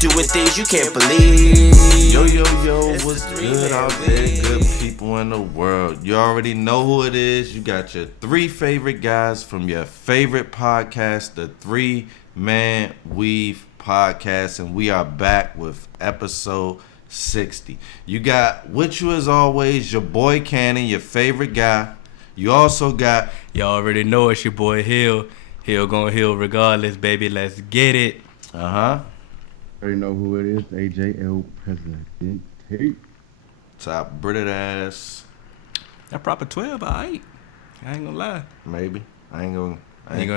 doing things you can't believe. Yo, what's good out there, good people in the world? You already know who it is. You got your three favorite guys from your favorite podcast, the 3-Man Weave Podcast, and we are back with episode 60. You got, with you as always, your boy Cannon, your favorite guy. You also got... Y'all already know it's your boy Hill. Hill gonna heal regardless, baby. Let's get it. Already know who it is. AJL President. Top British ass. That proper 12, alright. I ain't gonna lie. Maybe. I ain't gonna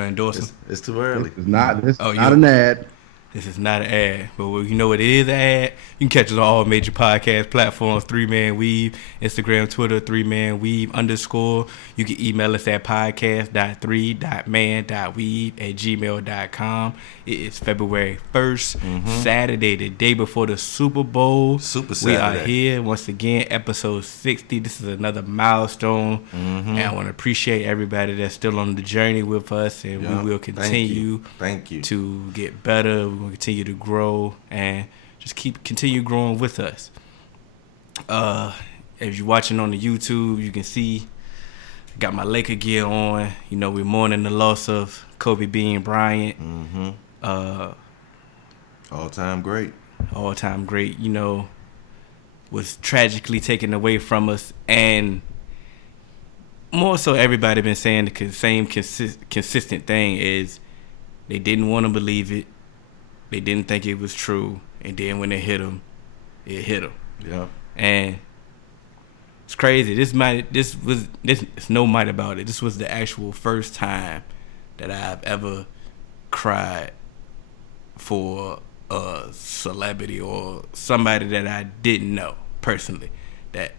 endorse him. It's too early. It's not an ad. This is not an ad, but you know what it is an ad? You can catch us on all major podcast platforms, 3Man Weave, Instagram, Twitter, 3Man Weave _. You can email us at podcast.3.man.weave@gmail.com. It is February 1st, Saturday, the day before the Super Bowl. Super Saturday. We are here once again, episode 60. This is another milestone, and I want to appreciate everybody that's still on the journey with us, and we will continue Thank you. to get better. We're going to continue to grow and just continue growing with us. If you're watching on the YouTube, you can see I got my Laker gear on. You know, we're mourning the loss of Kobe Bryant. All-time great. All-time great, you know, was tragically taken away from us. And more so, everybody been saying the same consistent thing is they didn't want to believe it. They didn't think it was true. And then when it hit them, it hit them. Yeah. And it's crazy. It's no might about it. This was the actual first time that I've ever cried for a celebrity or somebody that I didn't know personally. That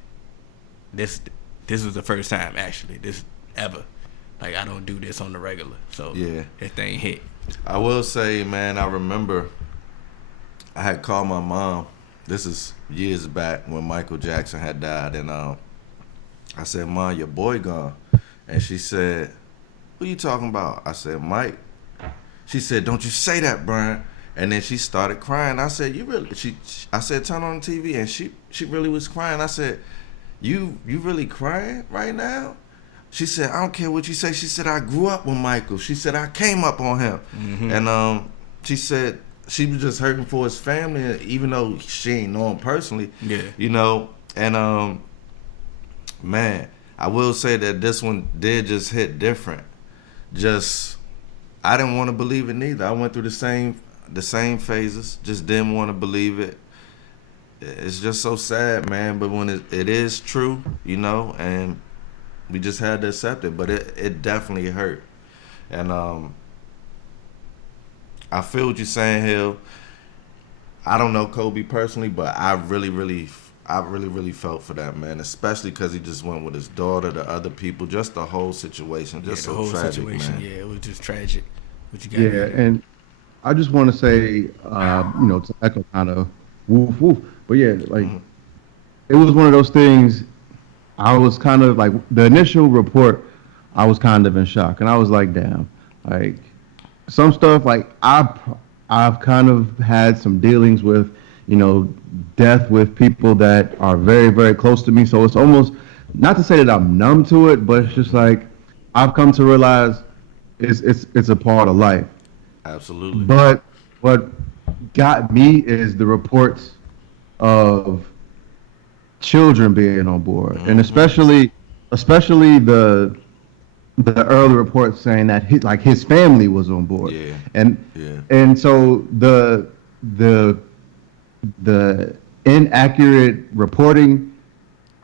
this was the first time actually this ever. Like, I don't do this on the regular. So yeah, that thing hit. I will say, man, I remember I had called my mom. This is years back when Michael Jackson had died, and I said, "Mom, your boy gone," and she said, "Who you talking about?" I said, "Mike." She said, "Don't you say that, Brian." And then she started crying. I said, "You really?" I said, "Turn on the TV," and she really was crying. I said, "You really crying right now?" She said, "I don't care what you say." She said, "I grew up with Michael." She said, "I came up on him." And she said she was just hurting for his family, even though she ain't know him personally. Yeah. You know, and man, I will say that this one did just hit different. I didn't want to believe it neither. I went through the same phases. Just didn't want to believe it. It's just so sad, man. But when it is true, you know, and we just had to accept it, but it definitely hurt. And I feel what you're saying, Hill. I don't know Kobe personally, but I really felt for that man, especially because he just went with his daughter, the other people, just the whole situation, just so tragic, man. Yeah, it was just tragic. What you got? Yeah, and I just want to say, to echo kind of woof woof, but yeah, like it was one of those things. I was kind of like, the initial report, I was kind of in shock, and I was like, damn, like some stuff, like I've kind of had some dealings with, death with people that are very, very close to me. So it's almost, not to say that I'm numb to it, but it's just like, I've come to realize it's a part of life. Absolutely. But what got me is the reports of children being on board, and especially the early reports saying that his family was on board. Yeah. And so the inaccurate reporting,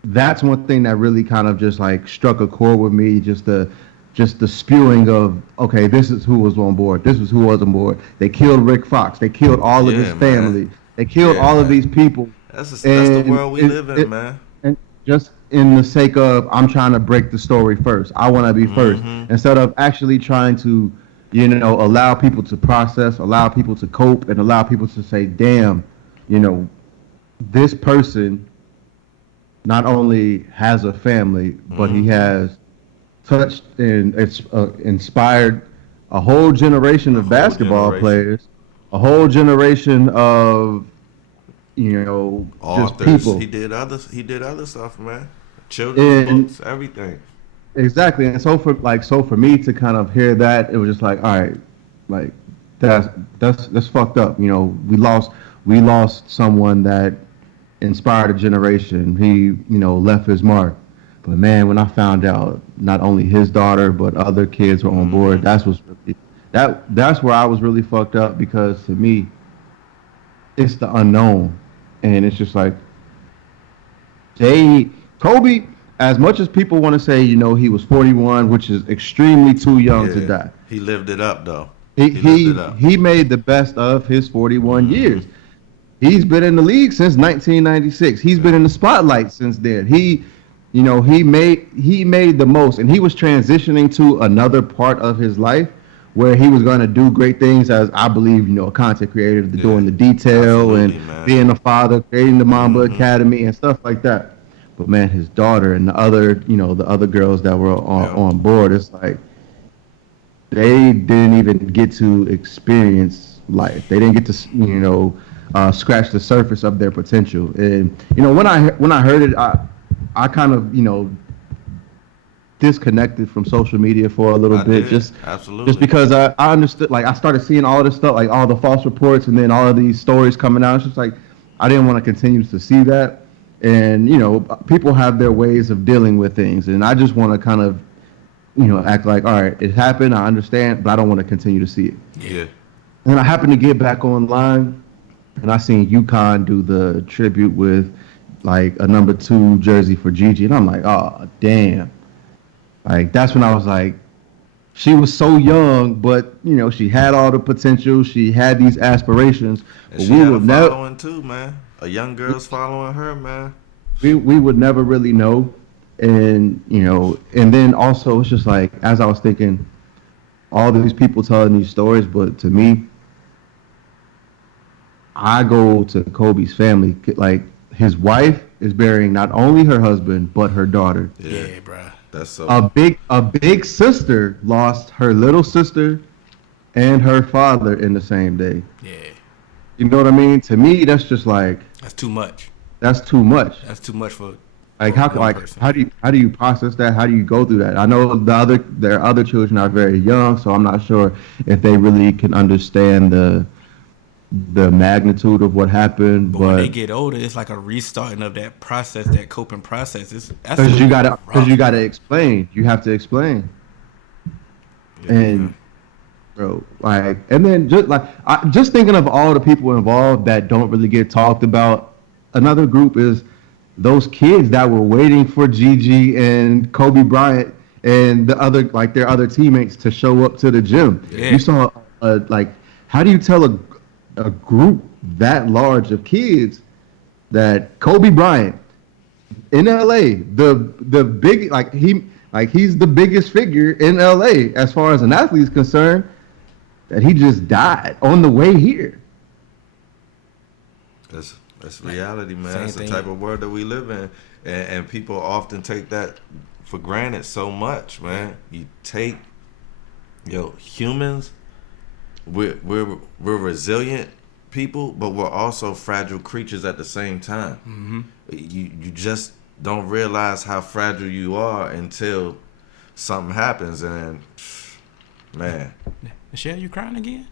that's one thing that really kind of just like struck a chord with me. Just the spewing of, okay, this is who was on board, this is who was on board. They killed Rick Fox. They killed all of his family. Man. They killed all of these people. That's the world we live in, man. And just in the sake of, I'm trying to break the story first. I want to be first, instead of actually trying to, allow people to process, allow people to cope, and allow people to say, damn, this person not only has a family, but he has touched and inspired a whole generation of basketball players a whole generation of, you know, just Authors. people. He did other stuff, man. Children's And books, everything. exactly. And so for me to kind of hear that, it was just like, all right, like that's fucked up. You know, we lost someone that inspired a generation. He, left his mark. But man, when I found out not only his daughter but other kids were on board, that's where I was really fucked up, because to me, it's the unknown, and it's just like Kobe. As much as people want to say, he was 41, which is extremely too young to die. He lived it up, though. He made the best of his 41 years. He's been in the league since 1996. He's been in the spotlight since then. He made the most, and he was transitioning to another part of his life where he was going to do great things as, I believe, a content creator, doing the detail and man. being a father, creating the Mamba Academy and stuff like that. But man, his daughter and the other girls that were on board, it's like they didn't even get to experience life. They didn't get to scratch the surface of their potential. And when I heard it, I kind of disconnected from social media for a little bit, just because I understood, like I started seeing all this stuff, like all the false reports and then all of these stories coming out. It's just like I didn't want to continue to see that. And people have their ways of dealing with things, and I just want to kind of act like, all right, it happened, I understand, but I don't want to continue to see it. Yeah. And I happened to get back online, and I seen UConn do the tribute with like a number 2 jersey for Gigi, and I'm like, oh damn. Like that's when I was like, she was so young, but she had all the potential, she had these aspirations, And but she had a following too, man. A young girl's following her, man. We would never really know. And and then also it's just like, as I was thinking, all these people telling these stories, but to me, I go to Kobe's family, like his wife is burying not only her husband but her daughter. Yeah, bro. That's so. A big sister lost her little sister and her father in the same day. Yeah. You know what I mean? To me, that's just like, that's too much. That's too much. That's too much for like how do you process that? How do you go through that? I know their other children are very young, so I'm not sure if they really can understand the magnitude of what happened. But when they get older, it's like a restarting of that process, that coping process. Because you gotta explain. You have to explain. Yeah, and bro, like, and then just thinking of all the people involved that don't really get talked about. Another group is those kids that were waiting for Gigi and Kobe Bryant and their other teammates to show up to the gym. Yeah. You saw how do you tell a group that large of kids that Kobe Bryant in LA, the big he's the biggest figure in LA as far as an athlete is concerned, that he just died on the way here. That's reality, man. That's the type of world that we live in, and people often take that for granted so much, man. You take, humans. We're resilient people, but we're also fragile creatures at the same time. Mm-hmm. You just don't realize how fragile you are until something happens, and man. Michelle, you crying again?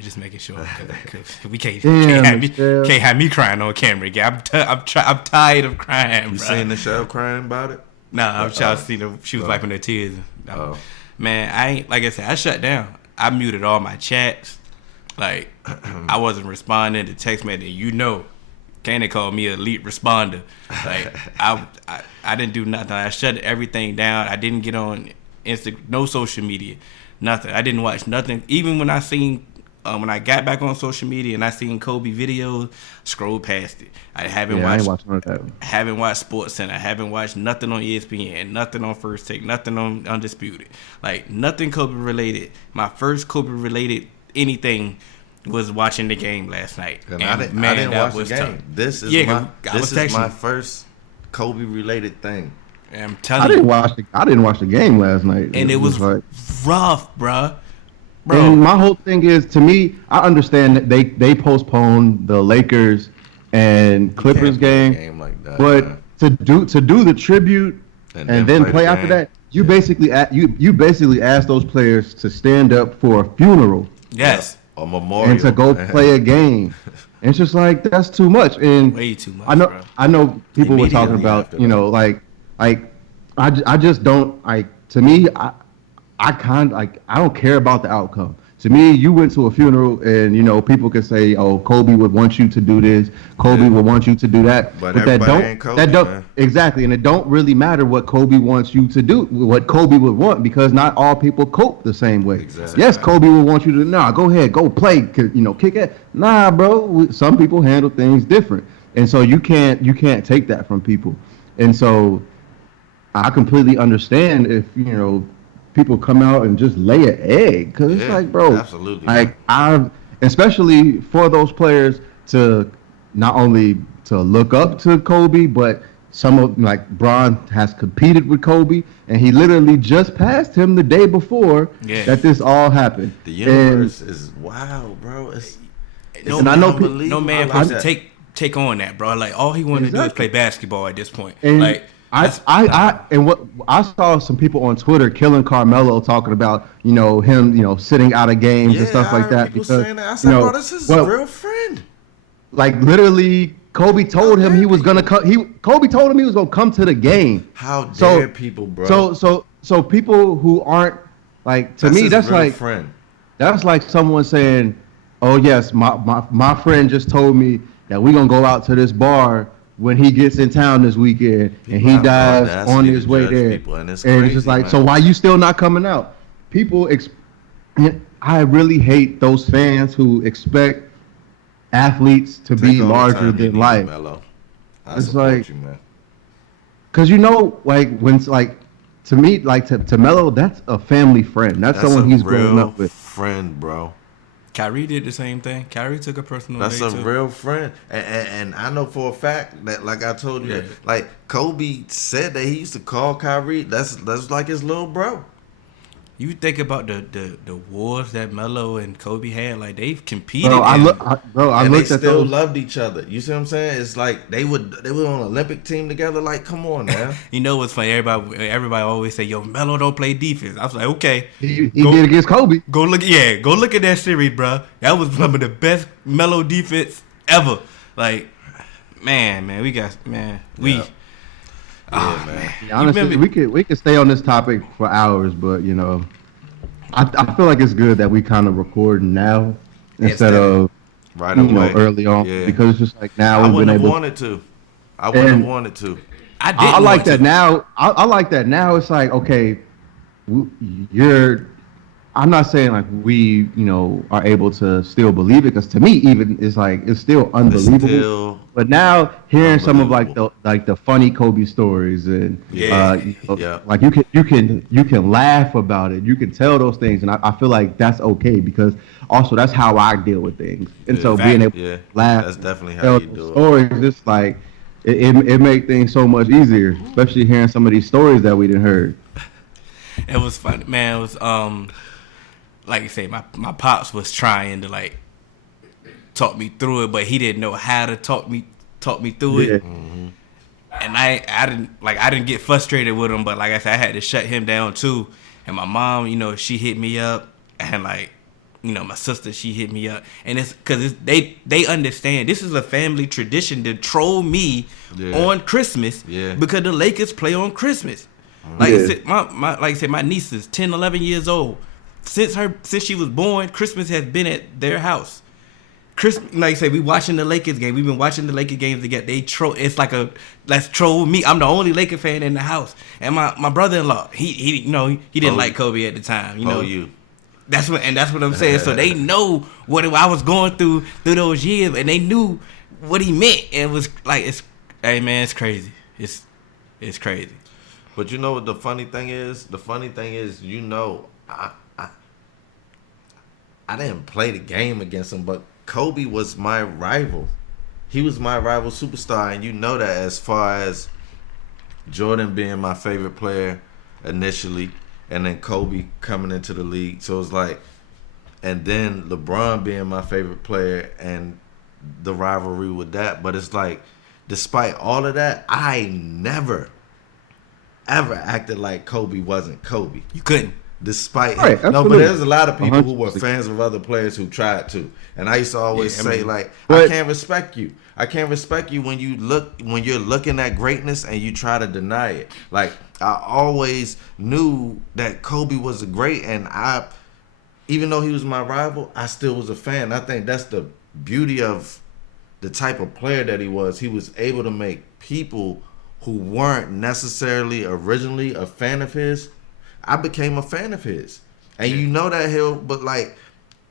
Just making sure, cause we can't have me crying on camera again. I'm tired of crying. You seen Michelle crying about it? Nah, I'm trying to see she was wiping her tears. Man, I said, I shut down. I muted all my chats. Like, I wasn't responding to text messages. Candy called me elite responder. Like, I didn't do nothing. I shut everything down. I didn't get on no social media, nothing. I didn't watch nothing. Even when when I got back on social media and I seen Kobe videos, scroll past it. I ain't watched SportsCenter. I haven't watched nothing on ESPN, nothing on First Take, nothing on Undisputed. Like, nothing Kobe related. My first Kobe related anything was watching the game last night. And I didn't watch the game. Tough. This is my first Kobe related thing. I'm telling you, I didn't watch the game last night, and it was like rough, bruh. Bro. And my whole thing is, to me, I understand that they postponed the Lakers and Clippers game, like that, but man. to do the tribute and then play after that, you basically you basically ask those players to stand up for a funeral. Yes. A memorial. And to go play a game. And it's just like, that's too much. And Way too much. I know people were talking about, I just don't, like, to me, I don't care about the outcome. To me, you went to a funeral and, people can say, oh, Kobe would want you to do this. Kobe would want you to do that. But that don't, exactly. And it don't really matter what Kobe wants you to do, what Kobe would want, because not all people cope the same way. Exactly. Yes, Kobe would want you to, go ahead, go play, kick it. Nah, bro, some people handle things different. And so you can't take that from people. And so I completely understand if, people come out and just lay an egg, because it's like, bro, absolutely, like especially for those players to not only to look up to Kobe, but some of, like, Bron has competed with Kobe, and he literally just passed him the day before that this all happened. The universe is wild, bro. And I know no man supposed to take on that, bro. Like, all he wanted to do is play basketball at this point. And like, what I saw some people on Twitter killing Carmelo, talking about him sitting out of games and stuff like that, because I said, bro, this is a real friend. Like, literally, Kobe told him he was gonna come. Kobe told him he was gonna come to the game. How dare people, bro? So people who aren't, like, to me, that's like friend. That's like someone saying, "Oh yes, my friend just told me that we gonna go out to this bar when he gets in town this weekend, and he dies on his way there." And it's just like, man. So why you still not coming out? People, I really hate those fans who expect athletes to be larger than life. It's like, because like, when, like, to me, like, to Melo, that's a family friend. That's someone he's grown up with. Friend, bro. Kyrie did the same thing. Kyrie took a personal. That's a real friend, and I know for a fact that, like I told you, like, Kobe said that he used to call Kyrie. That's like his little bro. You think about the wars that Melo and Kobe had, like, they've competed. They still loved each other. You see what I'm saying? It's like they were on an Olympic team together. Like, come on, man. You know what's funny? Everybody always say, "Yo, Melo don't play defense." I was like, okay, he did against Kobe. Go look at that series, bro. That was some of the best Melo defense ever. Like, man, we got man. Honestly, we could stay on this topic for hours, but I feel like it's good that we kind of record now instead of early on, because it's just like now I wouldn't have wanted to. I like that now. I like that now. It's like, okay, I'm not saying like we, are able to still believe it, because to me, even it's like it's still unbelievable. But now hearing some of the funny Kobe stories and like you can laugh about it. You can tell those things, and I feel like that's okay, because also that's how I deal with things. And so being able to laugh, that's definitely how you do it. Stories, just like it made things so much easier, especially hearing some of these stories that we didn't heard. It was funny, man. It was like you say, my pops was trying to, like, talk me through it, but he didn't know how to talk me through it. Mm-hmm. And I didn't get frustrated with him, but like I said, I had to shut him down too. And my mom, she hit me up, and, like, my sister, she hit me up, and it's because they understand this is a family tradition to troll me on Christmas because the Lakers play on Christmas. Like I said, my niece is 10, 11 years old. Since she was born, Christmas has been at their house. Like I say, we watching the Lakers game. We've been watching the Lakers games together. They troll. It's like let's troll me. I'm the only Laker fan in the house, and my brother-in-law, he didn't like Kobe at the time. That's what I'm saying. So they know what I was going through those years, and they knew what he meant. And it was like, it's crazy. It's crazy. But you know what the funny thing is? The funny thing is, I didn't play the game against him, but Kobe was my rival. He was my rival superstar, and you know that, as far as Jordan being my favorite player initially, and then Kobe coming into the league. So it's like, and then LeBron being my favorite player and the rivalry with that. But it's like, despite all of that, I never, ever acted like Kobe wasn't Kobe. You couldn't. Despite Right, no, but absolutely. there's a lot of people who were 100%. fans of other players who tried to, and I used to always say like, but- I can't respect you. I can't respect you when you're looking at greatness and you try to deny it. Like, I always knew that Kobe was great, and even though he was my rival, I still was a fan. I think that's the beauty of the type of player that he was. He was able to make people who weren't necessarily originally a fan of his. I became a fan of his. And you know that but like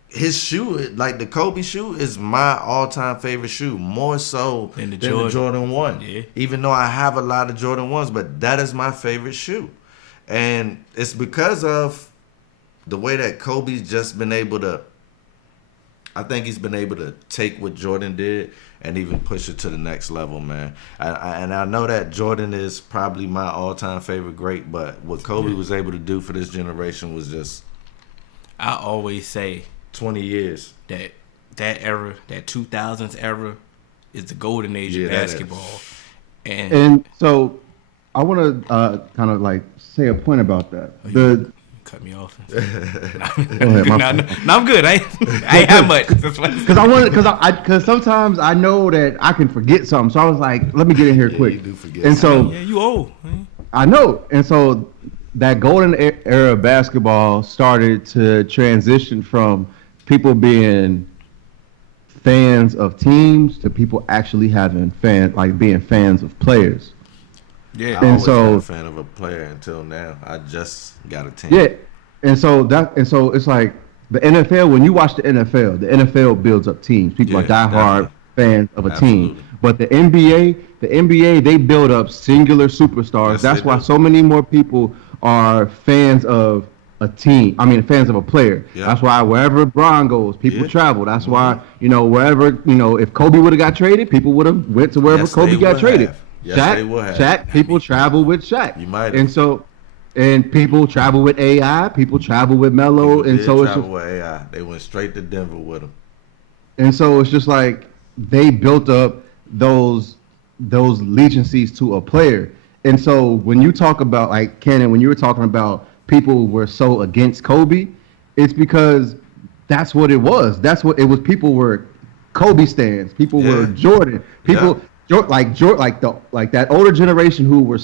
his shoe, like the Kobe shoe is my all-time favorite shoe, more so than the Jordan 1. Yeah. Even though I have a lot of Jordan 1s, but that is my favorite shoe. And it's because of the way that Kobe's just been able to, I think he's been able to take what Jordan did and even push it to the next level, man. And I know that Jordan is probably my all-time favorite great, but what Kobe was able to do for this generation was just... I always say 20 years. that era, that 2000s era, is the golden age of that basketball. And so I want to kind of like say a point about that. Cut me off. Go ahead, no, I'm good. I ain't have much. Because sometimes I know that I can forget something, so I was like, let me get in here quick. You do forget and so Yeah, you old. Man. I know, and so that golden era of basketball started to transition from people being fans of teams to people actually having being fans of players. Yeah. I And always so- been a fan of a player until now. I just got a team. Yeah, and so it's like the NFL. When you watch the NFL builds up teams. People are Yeah, diehard fans of a Absolutely. team. But the NBA, they build up singular superstars. Yes, That's they why do. so many more people are fans of a team. I mean, fans of a player. Yeah. That's why wherever LeBron goes, people Yeah. travel. That's why wherever if Kobe would have got traded, people would have went to wherever Yes, Kobe they got would traded. have. Yes, they would have. Shaq, people travel with Shaq. You might have. And so, and people travel with AI. People travel with Melo, People and did so it's travel just, with AI. They went straight to Denver with him. and so it's just like they built up those allegiances to a player. And so when you talk about like Cannon, when you were talking about people were so against Kobe, it's because that's what it was. That's what it was. People were Kobe stans. People were Yeah. Jordan. People like that older generation who were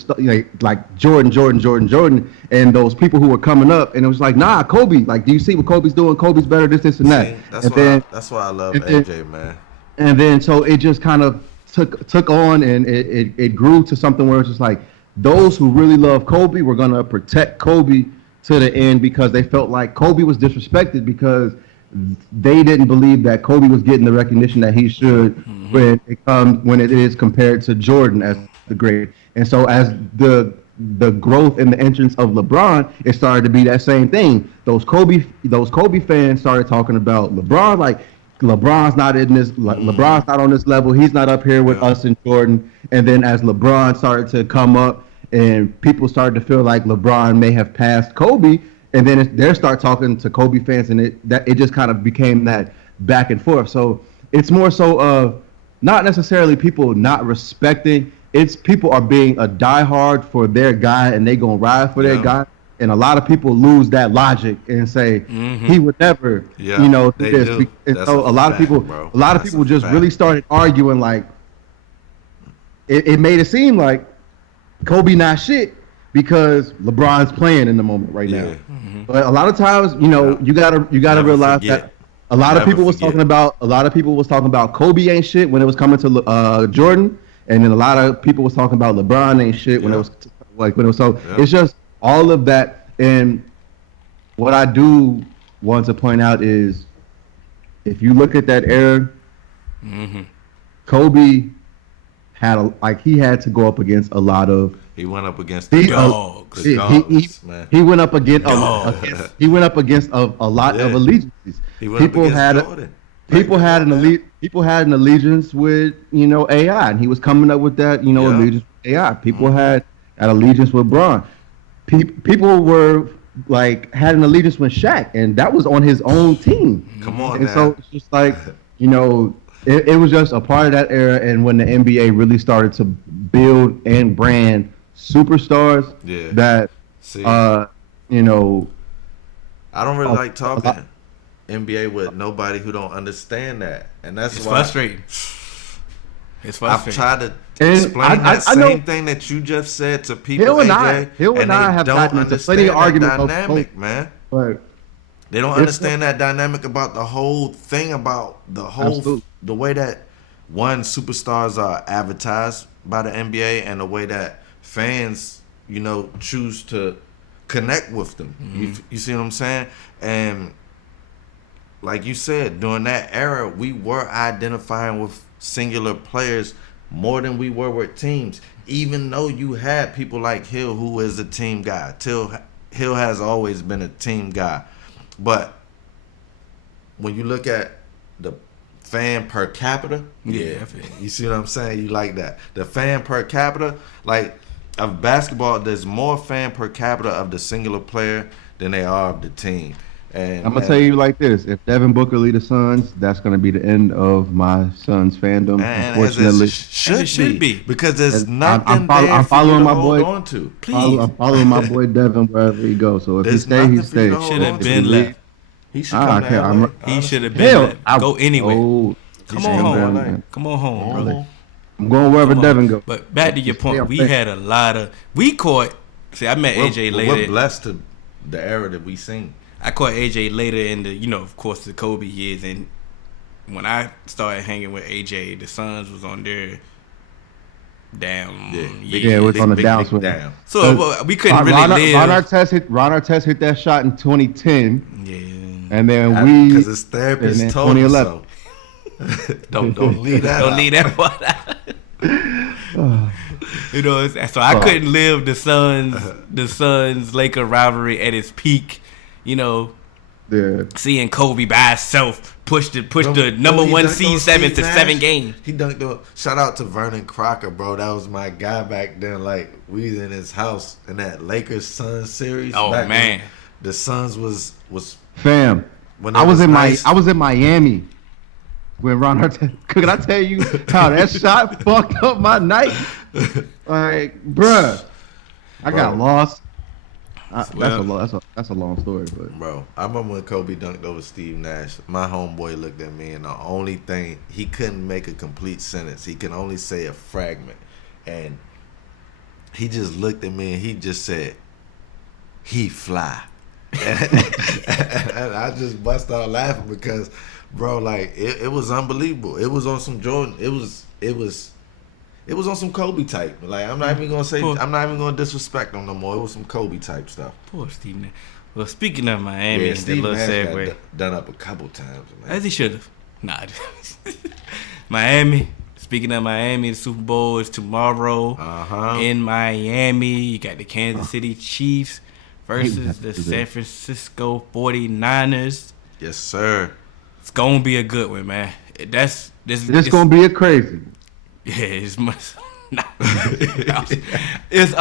like Jordan, and those people who were coming up, and it was like, nah, Kobe. Like, do you see what Kobe's doing? Kobe's better. This, and that. See, that's why I love and then- AJ, man. And then so it just kind of took on, and it grew to something where it's just like those who really love Kobe were gonna protect Kobe to the end because they felt like Kobe was disrespected because they didn't believe that Kobe was getting the recognition that he should when it is compared to Jordan as the great. And so as the growth and the entrance of LeBron, it started to be that same thing. Those Kobe fans started talking about LeBron, like LeBron's not in this. LeBron's not on this level. He's not up here with us and Jordan. And then as LeBron started to come up, and people started to feel like LeBron may have passed Kobe, and then they start talking to Kobe fans, and it just kind of became that back and forth. So it's more so of not necessarily people not respecting. It's people are being a diehard for their guy, and they gonna ride for their guy. And a lot of people lose that logic and say he would never, do they this. do. And That's so a a lot of fact, people, bro. a lot of That's people a just fact. really started arguing. Like it made it seem like Kobe not shit because LeBron's playing in the moment right now. Yeah. But a lot of times, you gotta Never realize forget. that a lot of Never people was forget. talking about Kobe ain't shit when it was coming to Jordan, and then a lot of people was talking about LeBron ain't shit when it was so. It's just all of that. And what I do want to point out is, if you look at that era, Kobe he had to go up against a lot of. He went up against He- the dogs. dogs. The dogs, man. He went up against Dog. he went up against a lot of Yeah. allegiances. He went up against Jordan. People had an allegiance with AI, and he was coming up with that allegiance with AI. People had an allegiance with Braun. People were like had an allegiance with Shaq, and that was on his own team. Come on, And now. so it's just like, you know, it was just a part of that era, and when the NBA really started to build and brand superstars, Yeah. that See, you know, I don't really like talking NBA with nobody who don't understand that, and that's It's why frustrating. It's I've frustrating. tried to And explain I that know- same thing that you just said to people, Hill and AJ, Hill and I they have don't gotten into understand plenty that of arguments about dynamic, both. man. but They don't It's- understand that dynamic about the whole thing, about the whole Absolutely. the way that superstars are advertised by the NBA, and the way that fans, you know, choose to connect with them. You see what I'm saying? And like you said, during that era, we were identifying with singular players more than we were with teams. Even though you had people like Hill, who is a team guy. Hill has always been a team guy. But when you look at the fan per capita, Yeah. you see what I'm saying? You like that. The fan per capita, like of basketball, there's more fan per capita of the singular player than they are of the team. And I'm gonna tell you like this: if Devin Booker lead the Suns, that's gonna be the end of my Suns fandom. and Unfortunately, as it should be. because there's I'm nothing follow- there I'm for you following to my hold boy. on to. Please. I'm following my boy Devin wherever he goes. So if There's he stay, he nothing for you stay. to hold Should have on been to. left. He should I come to can't- LA. I'm- He should have Hell, been left. Go anywhere. Oh, Come on come home. down. Come on home, brother. I'm going wherever Come on. Devin goes. But back to your Stay point, up we there. had a lot of See, I met AJ We're later. blessed to the era that we seen. I caught AJ later in the, of course, the Kobe years, and when I started hanging with AJ, the Suns was on their down. Yeah, it was on the downswing. down. So we couldn't really Ron live. Artest hit that shot in 2010, Yeah. and then Because his therapist and then told him 2011. so. Don't leave that Don't out. leave that part out. So I couldn't live the Suns Laker rivalry at its peak. Yeah. Seeing Kobe by himself push the Bro, number he one dunked seed on seven Steve to Nash. 7 games. He dunked on. Shout out to Vernon Crocker, bro. That was my guy back then. Like, we was in his house in that Lakers Suns series. Oh, back man. when the Suns was Fam, when I it was in nice. I was in Miami when Ron Artest. Could I tell you how that shot fucked up my night? Like, bruh, I got Bro. lost. Well- That's a long story, but Bro, I remember when Kobe dunked over Steve Nash. My homeboy looked at me, and the only thing, he couldn't make a complete sentence. He can only say a fragment. And he just looked at me, and he just said, "He fly." And I just bust out laughing because, bro, like, it was unbelievable. It was on some Jordan. It was on some Kobe type. Like, I'm not even gonna disrespect him no more. It was some Kobe type stuff. Poor Steve Nash. Well, speaking of Miami, Yeah, the Steve little Nash segue. got done up a couple times, man. As he should have. Nah. Miami. Speaking of Miami, the Super Bowl is tomorrow in Miami. You got the Kansas City Chiefs versus the San Francisco 49ers. Yes, sir. It's gonna be a good one, man. this gonna be a crazy. Yeah, it's much. Nah. It's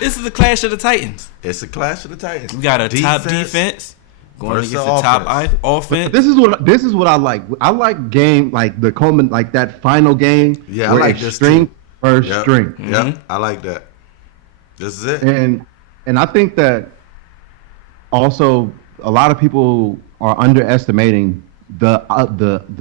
this is a clash of the Titans. It's a clash of the Titans. We got a top defense going versus against the top offense. This is what I like. I like game like the Coleman, like that final game. Yeah, I where like it's this string too. first Yep. string. Yep, I like that. This is it. And I think that also a lot of people are underestimating the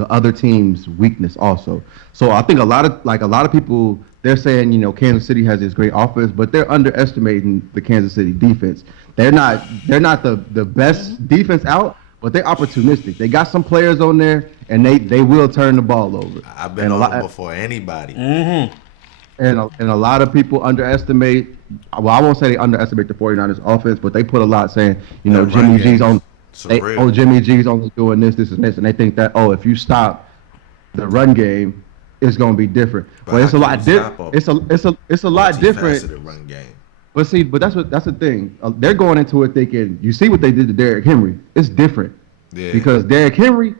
other team's weakness also. So I think a lot of people, they're saying, Kansas City has this great offense, but they're underestimating the Kansas City defense. They're not the best defense out, but they're opportunistic. They got some players on there, and they will turn the ball over. I've been on them before anybody. And a lot of people underestimate. Well, I won't say they underestimate the 49ers offense, but they put a lot saying, That Jimmy run G's game on. is surreal. Jimmy G's only doing this, and this, and they think that if you stop the run game, it's gonna be different. But it's a how lot can you stop different. It's a lot different. multifaceted run game. But that's the thing. They're going into it thinking, you see what they did to Derrick Henry. It's different. Yeah. Because Derrick Henry,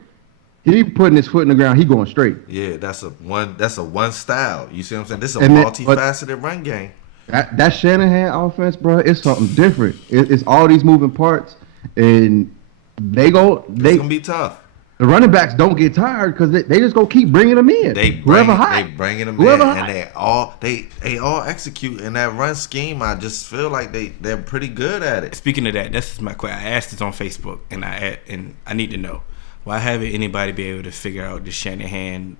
he putting his foot in the ground, he going straight. Yeah, that's a one style. You see what I'm saying? This is a And multifaceted run game. That Shanahan offense, bro, it's something different. It's all these moving parts, and It's gonna be tough. the running backs don't get tired because they just go keep bringing them in. They bringing them in, and they all execute in that run scheme. I just feel like they're pretty good at it. Speaking of that, that's my question. I asked this on Facebook, and I need to know why haven't anybody be able to figure out the Shanahan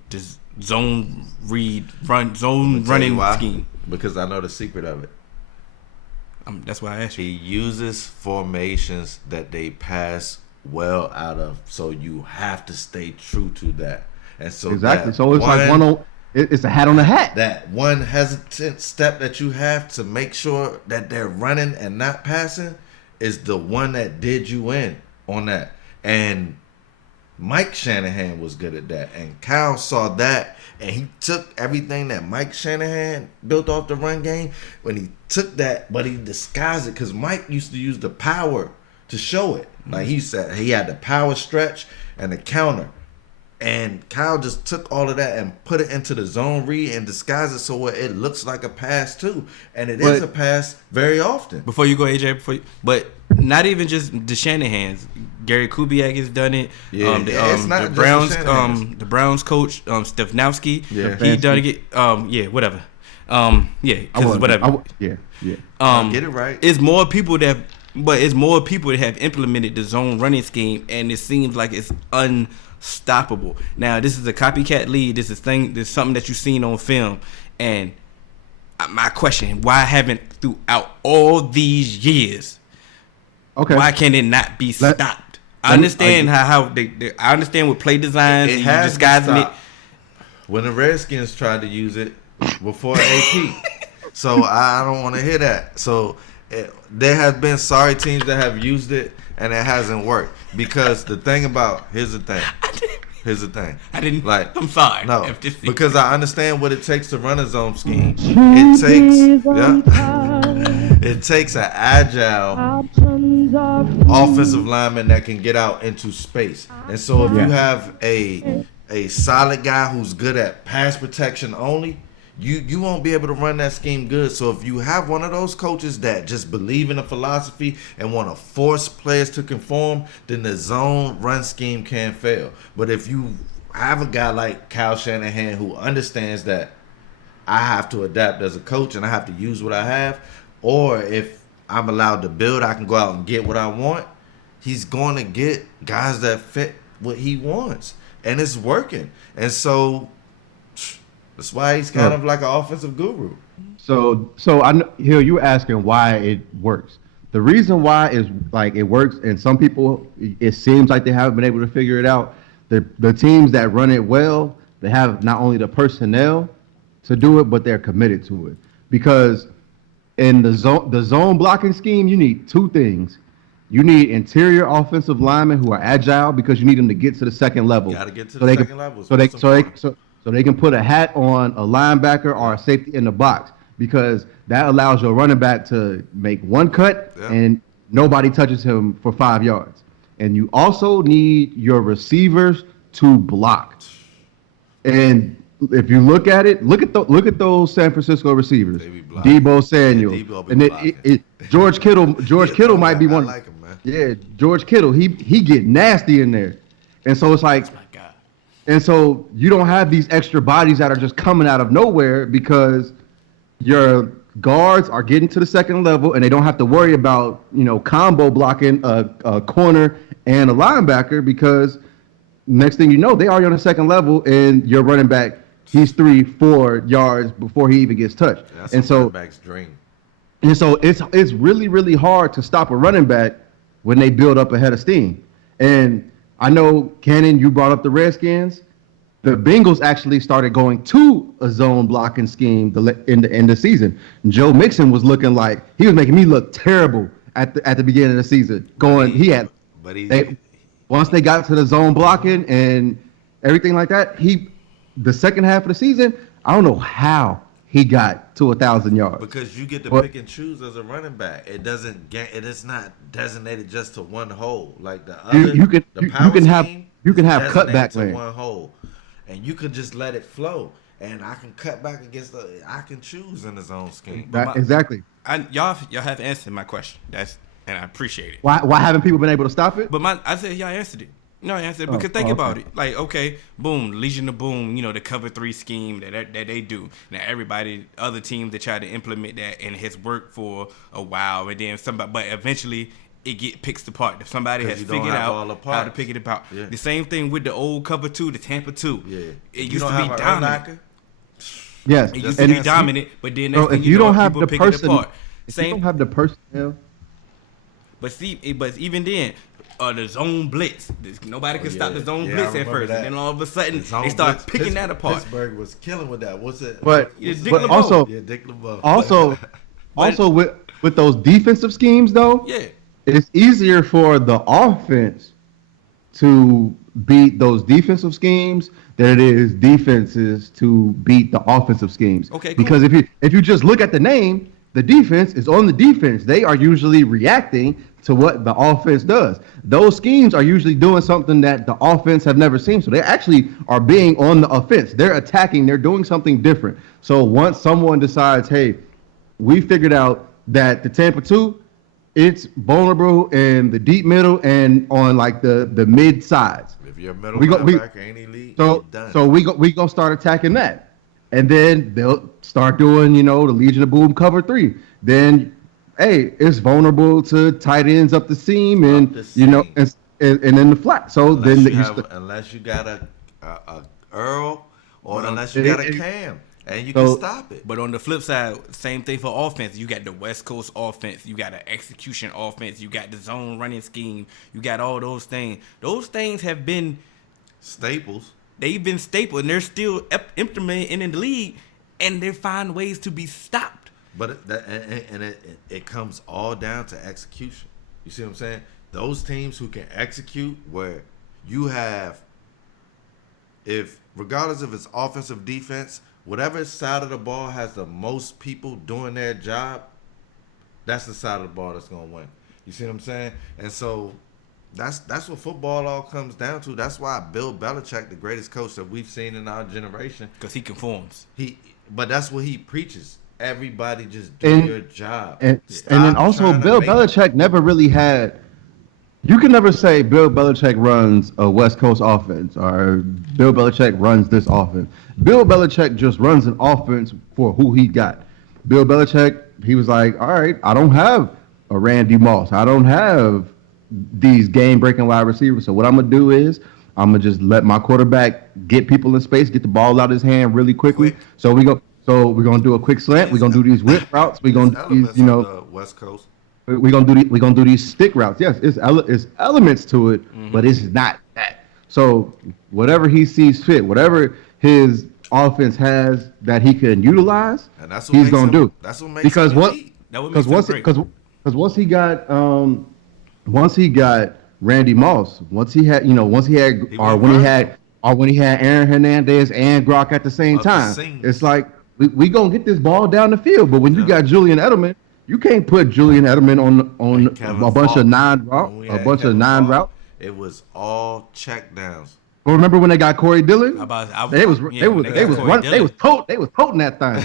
zone running scheme? Because I know the secret of it. That's why I asked you. He uses formations that they pass well out of, so you have to stay true to that. And so exactly. So it's like it's a hat on a hat. That one hesitant step that you have to make sure that they're running and not passing is the one that did you in on that. And Mike Shanahan was good at that, and Kyle saw that, and he took everything that Mike Shanahan built off the run game. When he took that, but he disguised it, because Mike used to use the power to show it. Like he said, he had the power stretch and the counter, and Kyle just took all of that and put it into the zone read and disguised it so it looks like a pass too, and it is a pass very often. Before you go, AJ, but not even just the Shanahans. Gary Kubiak has done it. Yeah, it's not the just Browns. the The Browns coach, Stefanowski. Yeah. He done it. Whatever. Whatever. Get it right. It's more people that have implemented the zone running scheme, and it seems like it's unstoppable. Now, this is a copycat lead. This is something that you've seen on film, and my question: why haven't throughout all these years? Okay. Why can it not be stopped? I understand how I understand with play designs It and has you disguising it. When the Redskins tried to use it before AP. So I don't want to hear that. So there has been sorry teams that have used it and it hasn't worked. Because here's the thing. I didn't. Like, I'm sorry. No, because I understand what it takes to run a zone scheme. It takes an agile offensive lineman that can get out into space. And so if you have a solid guy who's good at pass protection only, you won't be able to run that scheme good. So if you have one of those coaches that just believe in the philosophy and want to force players to conform, then the zone run scheme can fail. But if you have a guy like Kyle Shanahan who understands that I have to adapt as a coach and I have to use what I have, or if I'm allowed to build, I can go out and get what I want, he's going to get guys that fit what he wants. And it's working. And so that's why he's kind of like an offensive guru. So I know, Hill, you were asking why it works. The reason why is like it works, and some people, it seems like they haven't been able to figure it out. The teams that run it well, they have not only the personnel to do it, but they're committed to it. Because in the zone blocking scheme, you need two things. You need interior offensive linemen who are agile because you need them to get to the second level. Got to get to the second level. So they can put a hat on a linebacker or a safety in the box, because that allows your running back to make one cut and nobody touches him for 5 yards. And you also need your receivers to block. And if you look at it, look at those San Francisco receivers. Deebo Samuel, and George Kittle might be one. I like him, man. Yeah, George Kittle, he get nasty in there, and so it's like, and so you don't have these extra bodies that are just coming out of nowhere because your guards are getting to the second level and they don't have to worry about combo blocking a corner and a linebacker, because next thing you know, they are on the second level and your running back, he's 3-4 yards before he even gets touched. That's and so running back's dream. And so it's really, really hard to stop a running back when they build up a head of steam. And I know, Cannon, you brought up the Redskins. The Bengals actually started going to a zone blocking scheme in the end of the season. Joe Mixon was looking like he was making me look terrible at the beginning of the season. Once they got to the zone blocking and everything like that, the second half of the season, I don't know how he got to 1,000 yards. Because you get to pick and choose as a running back. It is not designated just to one hole. Like the other, you can have cutback to lanes. one hole, and you could just let it flow. and I can cut back against I can choose in the zone scheme. Exactly. Y'all have answered my question. And I appreciate it. Why haven't people been able to stop it? But I said y'all answered it. No, I answered it because think about it. Like, okay, boom, Legion of Boom, the cover 3 scheme that they do. Now everybody, other teams that try to implement that and it has worked for a while, and then but eventually it picks apart. If somebody has figured out how to pick it apart. Yeah. The same thing with the old cover 2, the Tampa 2. Yeah. It used to be dominant. Yes. It used to be dominant, but then next thing you don't have people the pick person, it apart. If you don't have the personnel. But even then, the zone blitz. Nobody can stop the zone blitz at first, and then all of a sudden they start picking that apart. Pittsburgh was killing with that. What's it? But also, Dick LeBeau. also with those defensive schemes though, it's easier for the offense to beat those defensive schemes than it is defenses to beat the offensive schemes. Okay, cool. Because if you just look at the name, the defense is on the defense. They are usually reacting to what the offense does. Those schemes are usually doing something that the offense have never seen. So they actually are being on the offense. They're attacking. They're doing something different. So once someone decides, hey, we figured out that the Tampa 2, it's vulnerable in the deep middle and on like the mid sides. If you're a middle linebacker, ain't elite, so we gonna start attacking that. And then they'll start doing, the Legion of Boom cover 3. Then, hey, it's vulnerable to tight ends up the seam and in the flat. So unless you got a Earl or unless you got a Cam, and you can stop it. But on the flip side, same thing for offense. You got the West Coast offense. You got an execution offense. You got the zone running scheme. You got all those things. Those things have been staples. They've been stapled, and they're still implemented in the league, and they find ways to be stopped. But it comes all down to execution. You see what I'm saying? Those teams who can execute, where you have, regardless if it's offensive, defense, whatever side of the ball has the most people doing their job, that's the side of the ball that's going to win. You see what I'm saying? And so that's what football all comes down to. That's why Bill Belichick, the greatest coach that we've seen in our generation, because he conforms. But that's what he preaches. Everybody just do your job. And then also Bill Belichick never really had. You can never say Bill Belichick runs a West Coast offense or Bill Belichick runs this offense. Bill Belichick just runs an offense for who he got. Bill Belichick, he was like, all right, I don't have a Randy Moss. I don't have these game-breaking wide receivers. So what I'm going to do is I'm going to just let my quarterback get people in space, get the ball out of his hand really quickly. So we're going to do a quick slant. We're going to do these whip routes. We're going to do these, the West Coast. We're gonna do these stick routes. Yes, it's elements to it, but it's not that. So whatever he sees fit, whatever his offense has that he can utilize, and that's what he's gonna do. That's what makes because him once he got Randy Moss, when he had Aaron Hernandez and Gronk at the same time, it's like we gonna get this ball down the field. But when you got Julian Edelman, you can't put Julian Edelman on a bunch of nine routes. It was all check downs. Well, remember when they got Corey Dillon? They was toting that thing.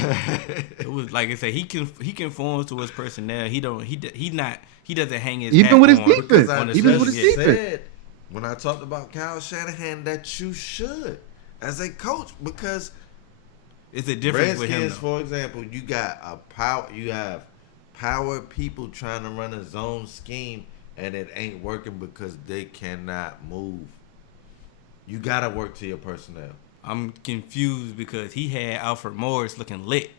It was like I said, he conforms to his personnel. He doesn't hang his even hat with his on, defense. Even with his defense. Said, when I talked about Kyle Shanahan, that you should as a coach, because it's a difference with him. For example, you have power people trying to run a zone scheme, and it ain't working because they cannot move. You gotta work to your personnel. I'm confused because he had Alfred Morris looking lit.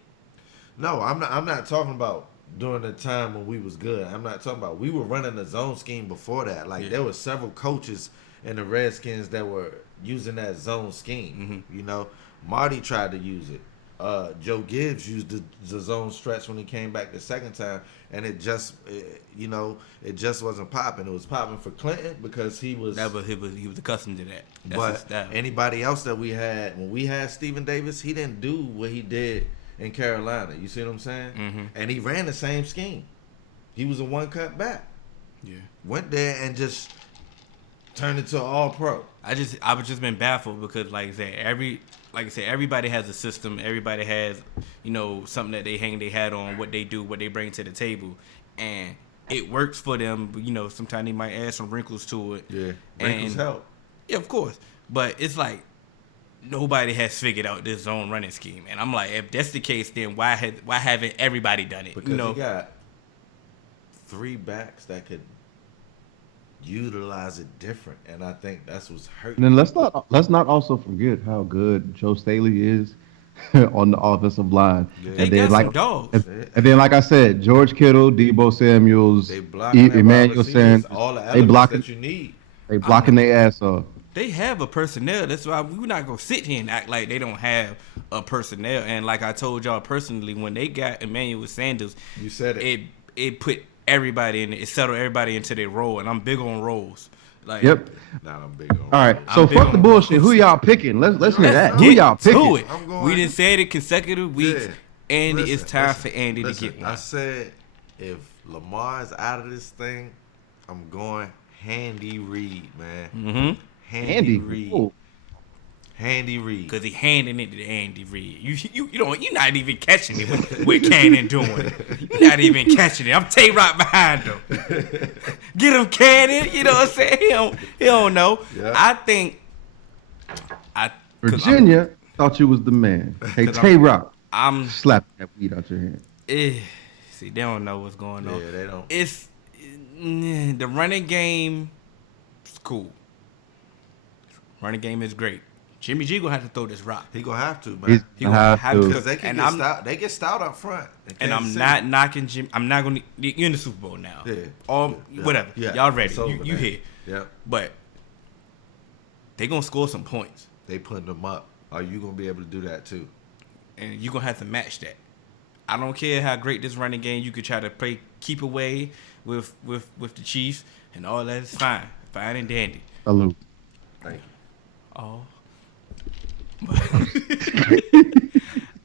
No, I'm not talking about during the time when we was good. I'm not talking about, we were running a zone scheme before that. There were several coaches in the Redskins that were using that zone scheme. Mm-hmm. Marty tried to use it. Joe Gibbs used the zone stretch when he came back the second time, and it just wasn't popping. It was popping for Clinton because he was accustomed to that. But anybody else that we had, when we had Stephen Davis, he didn't do what he did in Carolina. You see what I'm saying? Mm-hmm. And he ran the same scheme. He was a one cut back. Yeah. Went there and just Turned into an all-pro. I've just been baffled because, like I said, everybody has a system. Everybody has, something that they hang their hat on, what they do, what they bring to the table, and it works for them. But, sometimes they might add some wrinkles to it. Yeah, wrinkles help. Yeah, of course. But it's like nobody has figured out this zone running scheme, and I'm like, if that's the case, then why haven't everybody done it? Because you got 3 backs that could utilize it different, and I think that's what's hurting. And then let's not also forget how good Joe Staley is on the offensive line. Yeah. They got some dogs. And then, like I said, George Kittle, Debo Samuels, Emmanuel Sanders, all the elements that you need. They blocking their ass off. They have a personnel. That's why we're not gonna sit here and act like they don't have a personnel. And like I told y'all personally, when they got Emmanuel Sanders, you said it put everybody in it. It settled everybody into their role, and I'm big on roles. Like, yep. Not I'm big on. All right, so fuck the bullshit. Who y'all picking? Let's hear that. Who y'all picking? We didn't say it consecutive weeks. Yeah. Andy, it's time for Andy to get one. I said if Lamar is out of this thing, I'm going Handy Reid, man. Mm-hmm. Handy Reid. Ooh. Handy Reid. Because he handing it to Andy Reid. You're not even catching it with Cannon doing. You're not even catching it. I'm Tay-Rock behind him. Get him, Cannon. You know what I'm saying? He don't know. Yep. I think Virginia thought you was the man. Hey, Tay-Rock. I'm slapping that weed out your hand. See, they don't know what's going on. Yeah, they don't. It's the running game is cool. Running game is great. Jimmy G gonna have to throw this rock. He gonna have to, man. He gonna have to because they get stout up front. And I'm not knocking Jim. I'm not gonna. You're in the Super Bowl now. Yeah. Whatever. Yeah. Y'all ready? You here? Yeah. But they gonna score some points. They putting them up. Are you gonna be able to do that too? And you gonna have to match that. I don't care how great this running game. You could try to play keep away with the Chiefs and all that is fine and dandy. Salute. Thank you. Oh.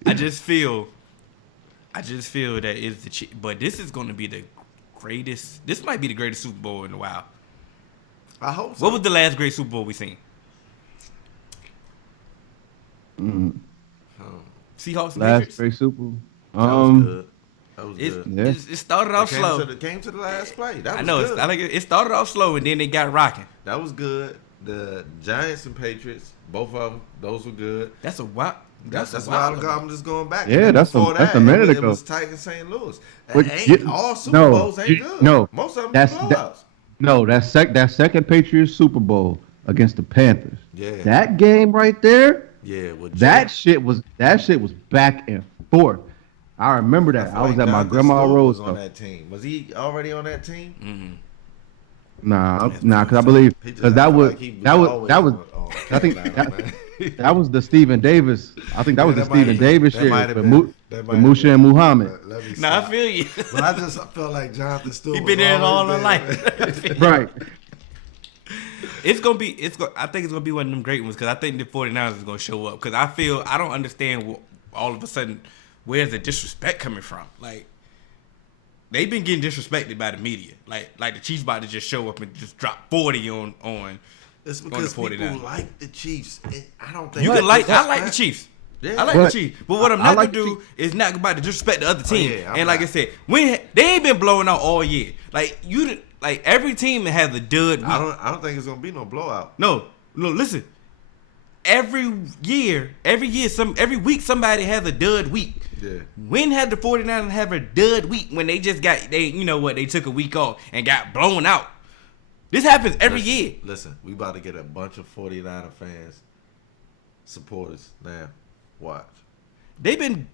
I just feel that it's the Chiefs. But this is going to be the greatest. This might be the greatest Super Bowl in a while. I hope so. What was the last great Super Bowl we seen? Seahawks. Last great Super Bowl. That was good. That was good. Yeah. It started off slow. It came to the last play. That was I know. Good. I think it started off slow and then they got rocking. That was good. The Giants and Patriots, both of them, those were good. That's a wild. That's why I'm just going back. Yeah, that's a minute ago. It was tight in St. Louis. All Super Bowls ain't good. No, most of them are blowouts. That second Patriots Super Bowl against the Panthers. Yeah. That game right there. Yeah. That shit was back and forth. I remember that. I was at my grandma Rose on that team. Was he already on that team? Mm-hmm. Nah, because I believe that was I think that was the Stephen Davis. I think that was the Stephen Davis shit with Musha and Muhammad. I feel you. But I just felt like Jonathan Stewart. He been in all her life. Right. I think it's gonna be one of them great ones because I think the 49ers is gonna show up because I don't understand all of a sudden where's the disrespect coming from. Like they've been getting disrespected by the media. Like the Chiefs about to just show up and just drop 40 on. It's because people like the Chiefs. I don't think I like the Chiefs. Yeah. I like the Chiefs. But what I'm not gonna do is not about to disrespect the other team. Like I said, they ain't been blowing out all year. Like every team has a dud week. I don't think it's gonna be no blowout. No, listen. Every week somebody has a dud week. Yeah. When had the 49ers have a dud week when they just they took a week off and got blown out? This happens every year. Listen, we about to get a bunch of 49er fans, supporters now. Watch. They've been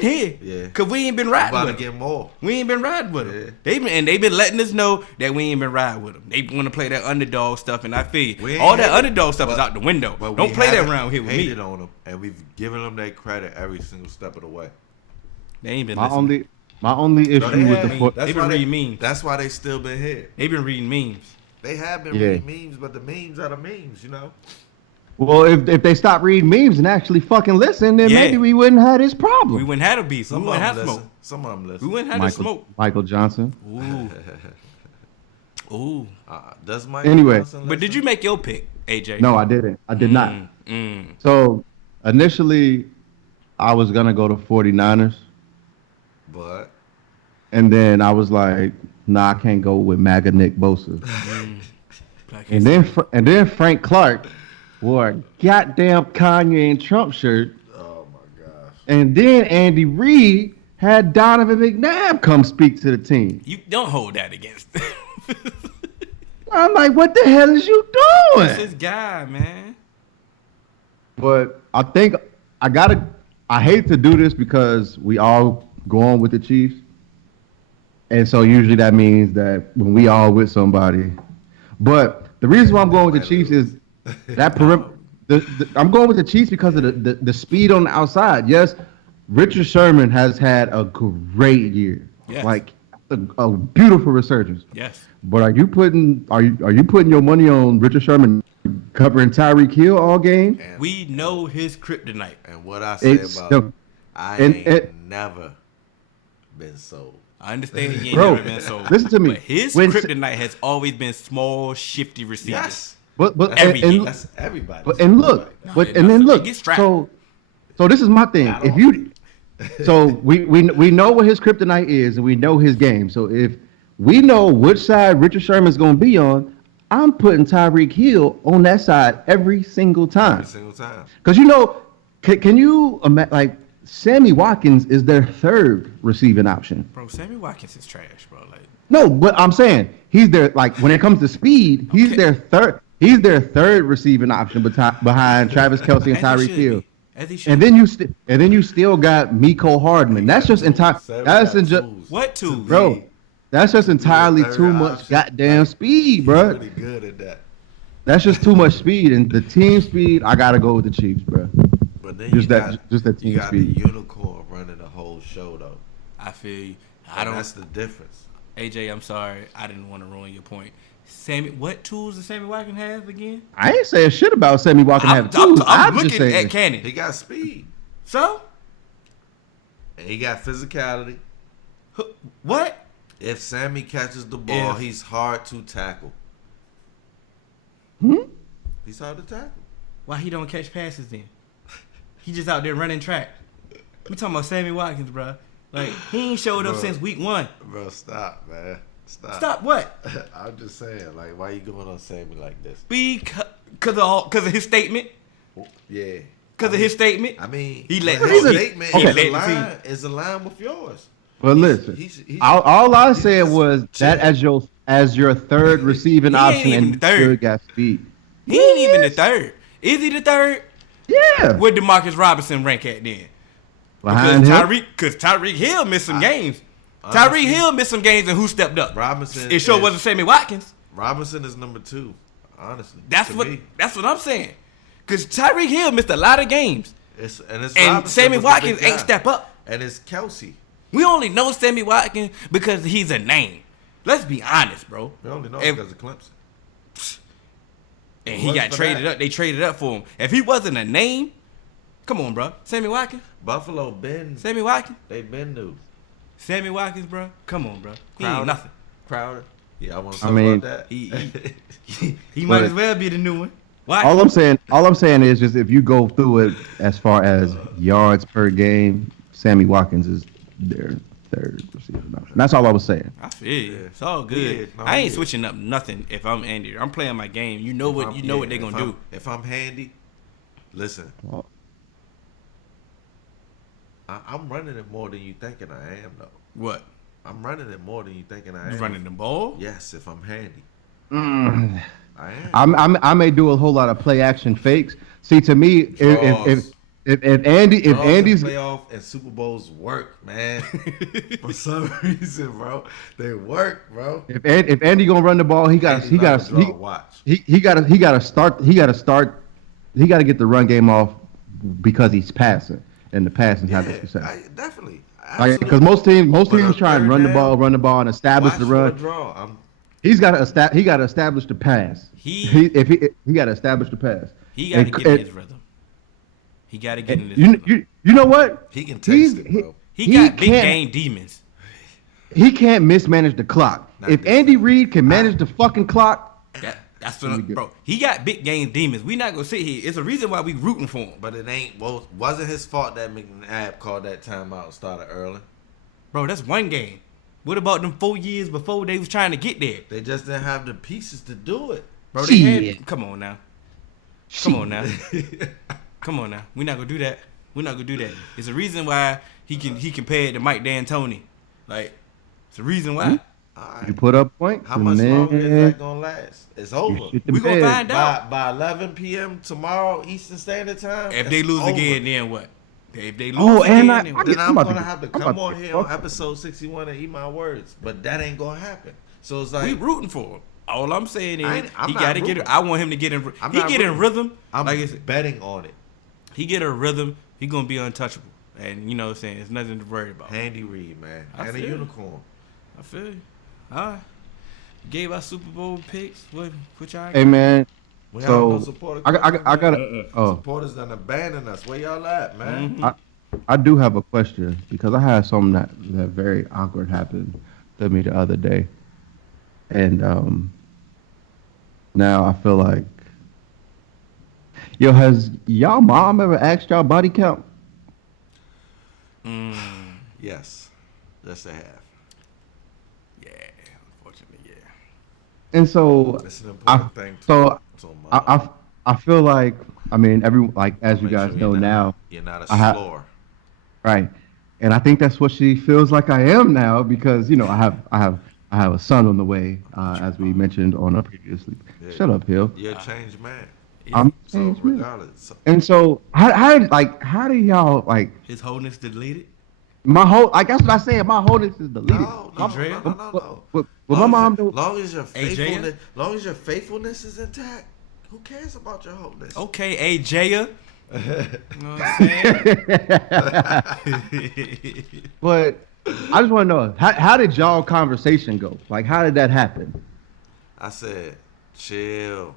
here. Yeah. Cause we ain't been riding with them. About to get more. We ain't been riding with them. Yeah. They've been letting us know that we ain't been riding with them. They want to play that underdog stuff, and I feel you. All that underdog stuff is out the window. Don't play that around here with me. Hated on them, and we've given them their credit every single step of the way. They ain't been listening. My only issue with the they've been reading memes. That's why they still been here. They've been reading memes. They have been reading memes, but the memes are the memes, you know. Well, if they stop reading memes and actually fucking listen, then maybe we wouldn't have this problem. We wouldn't have a beef. We wouldn't have smoke. Some of them listen. We wouldn't have the smoke. Michael Johnson. Ooh. Ooh. Does Mike Anyway. Johnson But did you make your pick, AJ? No, I didn't. I did not. So initially, I was gonna go to 49ers, But and then I was like, nah, I can't go with MAGA Nick Bosa. and then Frank Clark wore a goddamn Kanye and Trump shirt. oh my gosh. And then Andy Reid had Donovan McNabb come speak to the team. You don't hold that against them. I'm like, what the hell is you doing? That's this guy, man. But I think I hate to do this because we all go on with the Chiefs. And so usually that means that when we all with somebody. But the reason why I'm going with the Chiefs is that I'm going with the Chiefs because of the speed on the outside. Yes, Richard Sherman has had a great year. Yes. Like a beautiful resurgence. Yes. But are you putting your money on Richard Sherman covering Tyreek Hill all game? We know his kryptonite. And what I say about I ain't never been sold. I understand he ain't Bro, never been sold. listen to me. But his When- kryptonite has always been small, shifty receivers. Yes. But Every year. That's everybody. and look, and then look. Get strapped. So this is my thing. If you, so we know what his kryptonite is, and we know his game. So if we know which side Richard Sherman's going to be on, I'm putting Tyreek Hill on that side every single time. Every single time. Because can you imagine, like, Sammy Watkins is their third receiving option. Bro, Sammy Watkins is trash, bro. Like, No, but I'm saying he's their, like, when it comes to speed, he's their third. He's their third receiving option behind Travis Kelce and Tyreek Hill. And then you still got Miko Hardman. That's just entire. That's just what two, bro? That's just entirely too much goddamn speed, bro. Pretty good at that. That's just too much speed, and the team speed. I gotta go with the Chiefs, bro. But then Just that you team got speed. the unicorn running the whole show though. I feel you. That's the difference. AJ, I'm sorry. I didn't want to ruin your point. Sammy, what tools does Sammy Watkins have again? I ain't saying shit about Sammy Watkins having tools. I'm just looking saying at Cannon. He got speed. So? And he got physicality. What? If Sammy catches the ball, he's hard to tackle. He's hard to tackle. Why he don't catch passes then? He just out there running track. We talking about Sammy Watkins, bro. Like, he ain't showed up since week 1. Bro, stop, man. Stop what? I'm just saying, like, why you going on Sammy like this? Because of his statement. Yeah. Because of his statement. I mean, he let his his statement is aligned with yours. But listen, he's all I said was that as your third receiving option, and you still got speed. He ain't even the third. Is he the third? Yeah. Where DeMarcus Robinson rank at then? Behind him? Because Tyreek Hill missed some games. Tyreek Hill missed some games, and who stepped up? Robinson. It sure wasn't Sammy Watkins. Robinson is number 2, honestly. That's what I'm saying. Because Tyreek Hill missed a lot of games. And Sammy Watkins ain't step up. And it's Kelce. We only know Sammy Watkins because he's a name. Let's be honest, bro. We only know because of Clemson. And he got traded up. They traded up for him. If he wasn't a name, come on, bro. Sammy Watkins. Buffalo been. Sammy Watkins. They been new. Sammy Watkins, bro. Come on, bro. He ain't nothing. Crowder. Yeah, I want to talk about that. He might as well be the new one. Why? All I'm saying is just if you go through it as far as yards per game, Sammy Watkins is their third receiver option. That's all I was saying. I feel you. It's all good. I ain't switching up nothing if I'm Andy. I'm playing my game. You know what they're gonna do. If I'm handy, listen. I'm running it more than you thinking I am though. What? I'm running it more than you thinking I am. You running the ball? Yes, if I'm handy. I am. I may do a whole lot of play action fakes. See, to me, if Andy's playoff and Super Bowls work, man. For some reason, bro, they work, bro. If Andy gonna run the ball, he got to get the run game off because he's passing, and the passing has to success. Definitely. Because most teams try and run the ball, and establish the run. He's got to establish the pass. He got to establish the pass. He got to get in his rhythm. He got to get in his rhythm. You know what? He can taste it, bro. He got big game demons. he can't mismanage the clock. Not If this Andy time. Reid can manage the fucking clock, That's what, bro. He got big game demons. We not gonna sit here. It's a reason why we rooting for him. But it ain't. Well, wasn't his fault that McNabb called that timeout and started early. Bro, that's one game. What about them 4 years before they was trying to get there? They just didn't have the pieces to do it. Bro, they Shit. had. Come on now. Come on now. Come on now. We're not gonna do that. We're not gonna do that. It's a reason why he compared to Mike D'Antoni. Like, it's a reason why. All right. you put up points. How much longer is that gonna last? It's over. We gonna find out. By 11 p.m. tomorrow Eastern Standard Time. If they lose over. again, then what? If they lose Oh, again, and then I what? get- Then I'm I'm about gonna to- have to I'm come about on to here fuck- on episode 61 and eat my words, but that ain't gonna happen. So it's like We rooting for him. All I'm saying is I'm he not gotta get. rooting. I want him to get in. I'm He not get in rooting. rhythm. I'm Like I said, betting on it. he get a rhythm. He gonna be untouchable. And you know what I'm saying? It's nothing to worry about. Handy Reed, man, I and a feel you. unicorn. I feel you. All right. Gave our Super Bowl picks. What y'all? Hey man, We have no so supporter. I questions, got man. oh, Supporters done abandoned us. Where y'all at, man? Mhm. I do have a question because I had something that very awkward happened to me the other day, and now I feel like, yo, has y'all mom ever asked y'all body count? Yes, yes they have. Yeah, unfortunately, yeah. And so It's an I important thing. To I feel like, I mean, as you Make guys sure know you're not- now, you're not a I have- slower. right? And I think that's what she feels like I am now because I have a son on the way, as we mentioned on a previously. Yeah. Shut up, Hill. You're a changed man. I'm So changed, man. regardless, And so how do y'all like His wholeness deleted. my whole that's what I said. My wholeness is deleted. no, Andrea? no. What my mom do? Long as your Adria? faithfulness is intact, who cares about your wholeness? Okay, AJ. You know what I'm saying? But I just want to know how did y'all conversation go? Like how did that happen? I said, chill,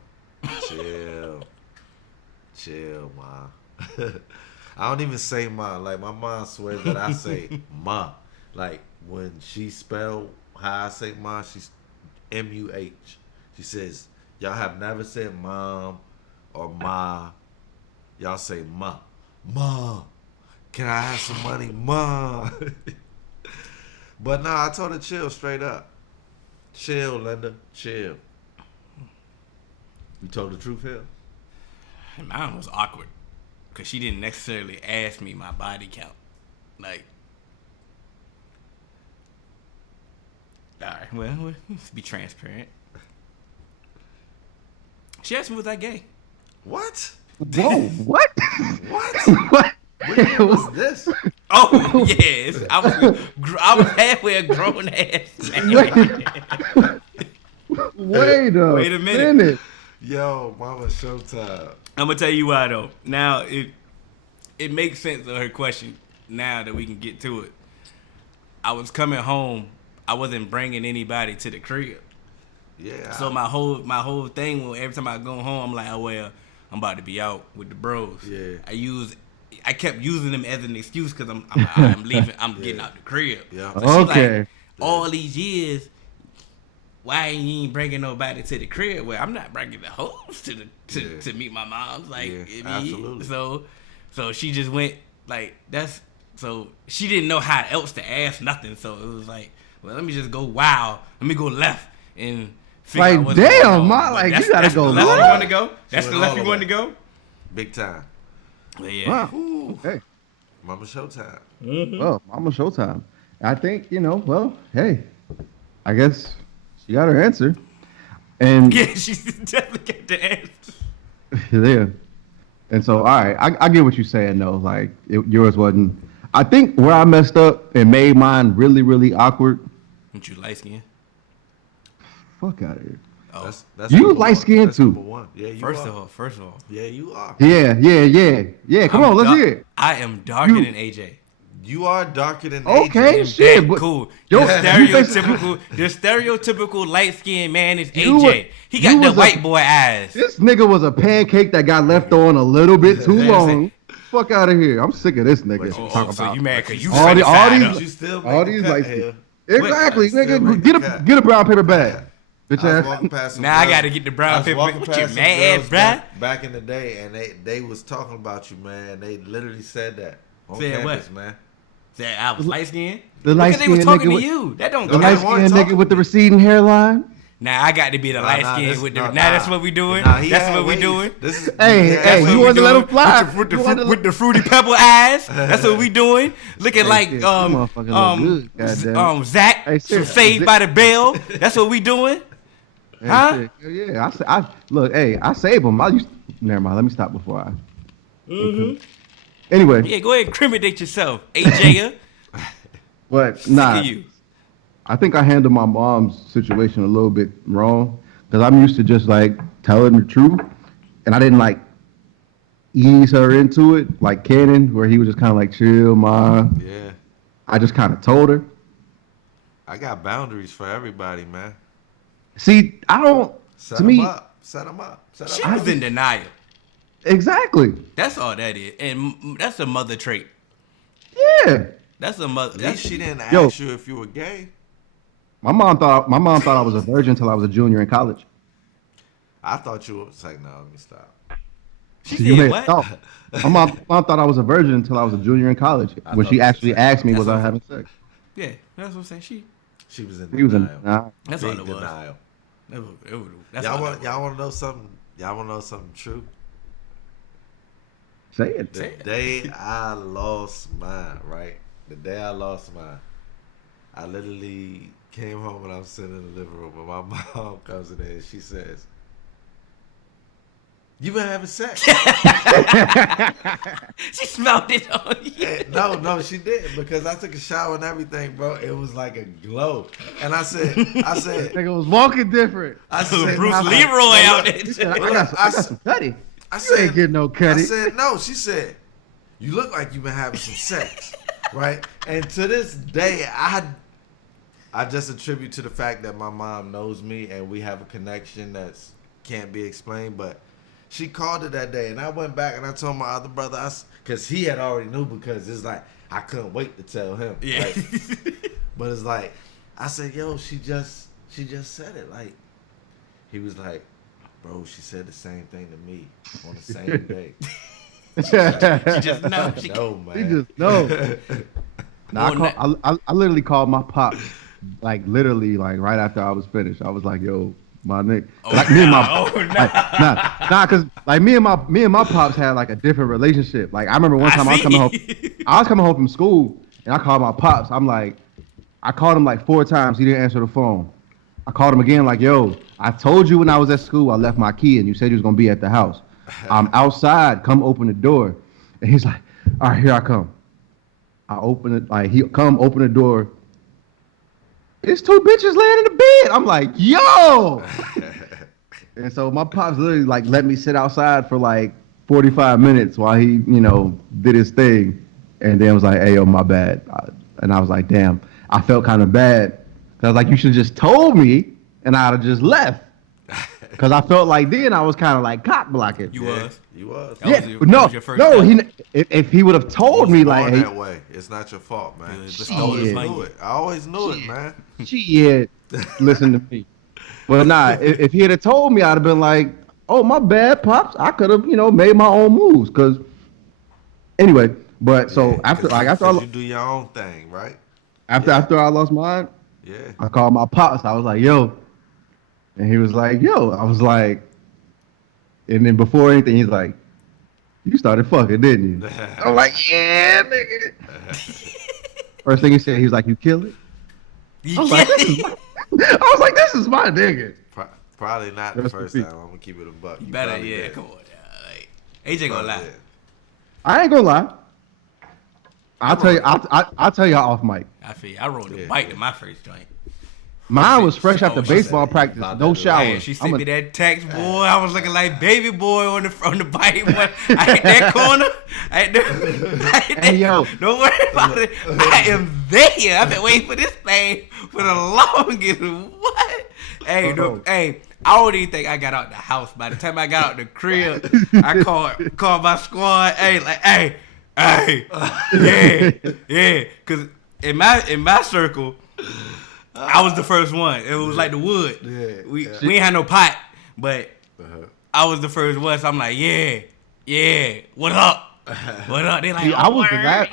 ma. I don't even say ma. Like my mom swears that I say ma. Like when she spell how I say ma, she's MUH. She says, y'all have never said mom or ma. Y'all say ma. Ma, can I have some money? Ma. But nah, I told her chill straight up. Chill, Linda. Chill. You told the truth here? Mine was awkward because she didn't necessarily ask me my body count. Like, all right, well, let's be transparent. She asked me was I gay. What? Whoa, what? What? What? What year was this? Oh yes, I was halfway a grown ass man. Wait a minute. Yo, mama, showtime. I'm gonna tell you why though. Now it makes sense of her question. Now that we can get to it, I was coming home. I wasn't bringing anybody to the crib. Yeah. So my whole thing was every time I go home, I'm like, oh well, I'm about to be out with the bros. Yeah. I kept using them as an excuse because I'm leaving. I'm getting out the crib. Yeah. So she Okay. like, all these years, why you ain't bringing nobody to the crib? Well, I'm not bringing the hoes to meet my moms. Like, Yeah, absolutely. So she just went like that's. So she didn't know how else to ask nothing. So it was like, well, let me just go wild. Let me go left and figure Like, out what's damn, going on. ma, But like, that's, you gotta that's go the left you left. want to go. That's She the went left all you the want to way. go. Big time. But yeah. Wow. Okay. Mama, showtime. Well, Mama Showtime. I think, well, hey, I guess she got her answer. And Yeah, she definitely got the answer. yeah. And so, all right, I get what you're saying, though. Like, yours wasn't. I think where I messed up and made mine really, really awkward. Aren't you light skinned? Fuck out of here. Oh, That's You number one. light-skinned That's too. number one. Yeah, you first are. of all, Yeah, you are. Yeah. Come on, let's hear it. I am darker You- than AJ. You are darker than Okay, AJ. shit. That But cool. Yo, The you stereotypical light skinned man is You AJ. was- He got you the was a- white boy eyes. this nigga was a pancake that got left on a little bit too That's it. long. Fuck out of here. I'm sick of this nigga. But you- talking So about you mad because you all all these- side up. You still all make these the cut light here. skin. Exactly. Still Nigga, make get the a cut. get a brown paper bag. Bitch I was ass. walking past some Now I girls- gotta get the I brown was paper. walking What you past some mad, girls bruh? back in the day, and they was talking about you, man. They literally said that on Said campus, what? man. Said I was light skinned. The Because they was light-skinned talking nigga to with- you. That don't The Okay, count. light they weren't skinned talking nigga with to the me. receding hairline. Now I got to be the light skin this- with the. no, Now that's what we doing. Nah, he That's had what we waves. doing. This is Hey, yeah, hey, that's you what wanted to let him fly. with You wanted to the fruity pepper eyes. That's what we doing. Looking Hey, like shit, you motherfucker look good, goddamn. Zach Hey, from shit, Saved by the Bell. That's what we doing. Hey, Huh? shit. Yeah, I look. Hey, I save them. Never mind. Let me stop before I. Anyway, Yeah, go ahead and incriminate yourself, AJ. but Sick nah. of you. I think I handled my mom's situation a little bit wrong because I'm used to just like telling the truth, and I didn't like ease her into it like Cannon, where he was just kind of like chill, ma. Yeah, I just kind of told her. I got boundaries for everybody, man. See, I don't. Set to them me, up. Set them up. Set She them up. was in denial. exactly. That's all that is, and that's a mother trait. Yeah. That's a mother. At least she didn't Yo. ask you if you were gay. My mom thought I was a virgin until I was a junior in college. I thought you were like, no, let me stop. She You said may what? thought. My mom thought I was a virgin until I was a junior in college. I When thought she you actually said- asked me, That's was I what- having sex? Yeah, that's what I'm saying. She was in He was in. denial. Nah. That's Big all it was. denial. That's Y'all all want that was. y'all want to know something? Y'all want to know something true? Say it. The day I lost mine, right? The day I lost mine, I literally came home and I was sitting in the living room, and my mom comes in there and she says, "You been having sex?" She smelled it on you. And no, she didn't, because I took a shower and everything, bro. It was like a glow, and I said, Nigga was walking different. I said, Bruce I'm like, Leroy "No, out look." there. He said, I Look, got some cutty. I You ain't getting no I cutty. said, no. She said, you look like you've been having some sex, right? And to this day, I just attribute to the fact that my mom knows me and we have a connection that's can't be explained. But she called it that day, and I went back and I told my other brother, because he had already knew, because it's like I couldn't wait to tell him. Yeah. Right? But it's like I said, yo, she just said it. Like, he was like, bro, she said the same thing to me on the same day. She just know. She No, man. He just know. Nah, I literally called my pops, like literally, like right after I was finished. I was like, "Yo, my nigga." Like, me and my, nah, cause like me and my pops had like a different relationship. Like I remember one time I was coming home from school, and I called my pops. I called him like 4 times. He didn't answer the phone. I called him again, like, "Yo, I told you when I was at school I left my key, and you said you was gonna be at the house. I'm outside. Come open the door." And he's like, "All right, here I come." I open it, like he come open the door. It's 2 bitches laying in the bed. I'm like, yo. And so my pops literally like let me sit outside for like 45 minutes while he, did his thing, and then was like, "Hey, yo, my bad." And I was like, damn, I felt kind of bad. I was like, you should have just told me, and I'd have just left. Because I felt like then I was kind of like cock blocking. You was. You was. That Yeah, was no, your first time. if he would have told me like, Going hey, that way. It's not your fault, man. Good, I always shit. knew it. I always knew it, man. shit, listen to me. But nah, if he had told me, I'd have been like, oh, my bad, pops. I could have, made my own moves. Cause anyway, but so Yeah, after 'cause you do your own thing, right? after I lost mine, Yeah. I called my pops. I was like, yo, and he was like, yo. I was like, and then before anything, he's like, you started fucking, didn't you? I'm like, yeah, nigga. First thing he said, he was like, you kill it. I was like, this is my nigga. Probably not the Rest in first peace. time. I'm gonna keep it a buck. You Better, probably yeah. did. Come on, like, AJ gonna lie. Probably did. I ain't gonna lie. I'll tell you off mic. I feel you. I rolled the Yeah, bike yeah. to my first joint. Mine was fresh Oh, after she baseball said- practice, Found no that shower. Man, she sent me that text, boy. I was looking like baby boy on the bike. Boy. I hit that corner. I hit that. Hey, yo. Don't worry about it. I am there. I've been waiting for this thing for the longest. What? Hey, no, hey. I don't even think I got out the house. By the time I got out the crib, I called my squad. Hey, yeah. Cause in my circle, I was the first one. It was like the wood. Yeah, we ain't had no pot, but I was the first one. So I'm like, yeah, what up? What up? They like, See, I was the last.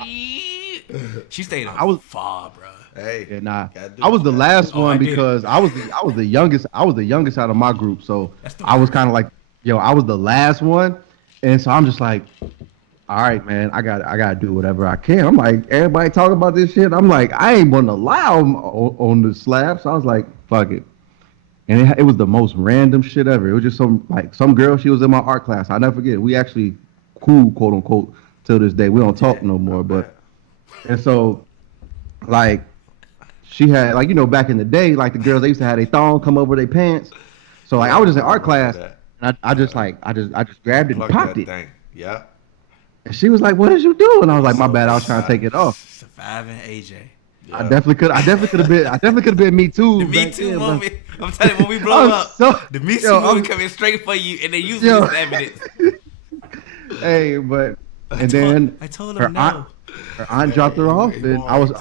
She stayed up I was far, bro. Hey, Yeah, nah. I was the last one I did. because I was the youngest. I was the youngest out of my group, so I was kind of like, I was the last one, and so I'm just like, all right, man, I gotta do whatever I can. I'm like, everybody talking about this shit. I'm like, I ain't gonna allow them on the slab, so I was like, fuck it. And it was the most random shit ever. It was just some girl. She was in my art class. I'll never forget. We actually cool, quote unquote, till this day. We don't talk no more, but and so like. She had back in the day, like the girls, they used to have their thong come over their pants. So like I was just in art class, and I just grabbed it and popped it. Yeah. And she was like, "What did you do?" And I was like, "My bad, I was trying to take it off." Surviving AJ. Yeah. I definitely could have been Me Too. The Me Too moment. I'm telling you, when we blow up, the Me Too moment coming straight for you, and they use this as evidence. Hey, but then I told him no. Her aunt dropped her off, and I was.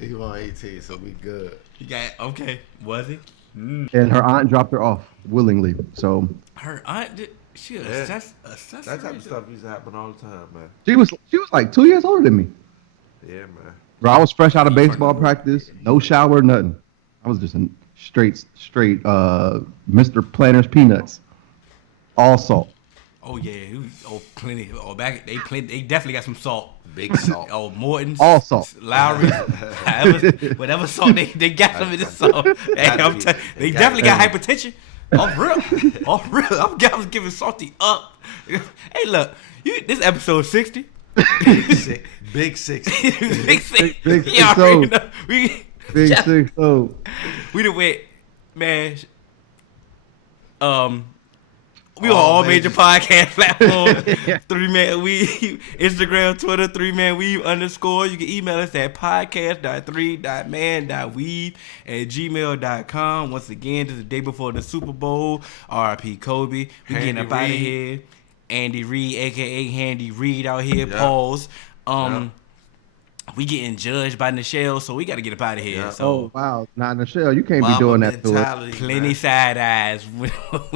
He won 18, so we good. You got okay? Was he? And her aunt dropped her off willingly. So her aunt did. She assessed. That type of stuff used to happen all the time, man. She was like 2 years older than me. Yeah, man. Bro, I was fresh out of baseball practice, no shower, nothing. I was just a straight Mr. Planner's Peanuts, all salt. Oh yeah, plenty. They definitely got some salt. Big salt. Oh, Morton's. All salt. Lowry. Whatever salt they got some of this salt. Hey, they definitely got hypertension. Off real. I was giving salty up. Hey, look, this episode 60. Big 60. Big 60. Big Yeah, 60. Big 60. We done went, man. We on all major podcast platforms. 3 Man Weave, Instagram, Twitter, 3 Man Weave _ You can email us at podcast.3.man.weave@gmail.com. Once again, this is the day before the Super Bowl. R.I.P. Kobe. We getting up out of here. Andy Reid, aka Handy Reid, out here. Yeah. Pause. We getting judged by Nichelle, so we got to get up out of here. Yeah. So, oh wow, not Nichelle, you can't be doing that to us. Plenty side eyes.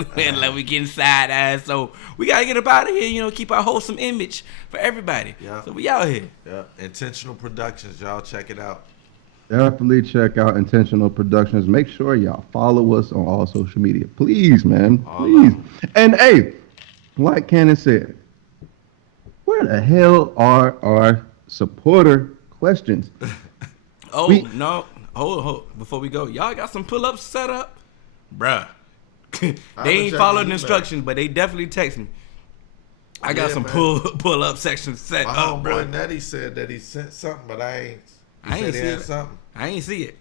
Like we getting side eyes, so we got to get up out of here. Keep our wholesome image for everybody. Yeah. So we out here. Yeah. Intentional Productions, y'all check it out. Definitely check out Intentional Productions. Make sure y'all follow us on all social media, please, man, please. And hey, like Cannon said, where the hell are our supporter questions? No. Hold. Before we go, y'all got some pull-ups set up? Bruh. They ain't followed the instructions, but they definitely text me. I got some pull-up sections set up, bro. My homeboy Nettie said that he sent something, but I ain't see it. Something. I ain't see it.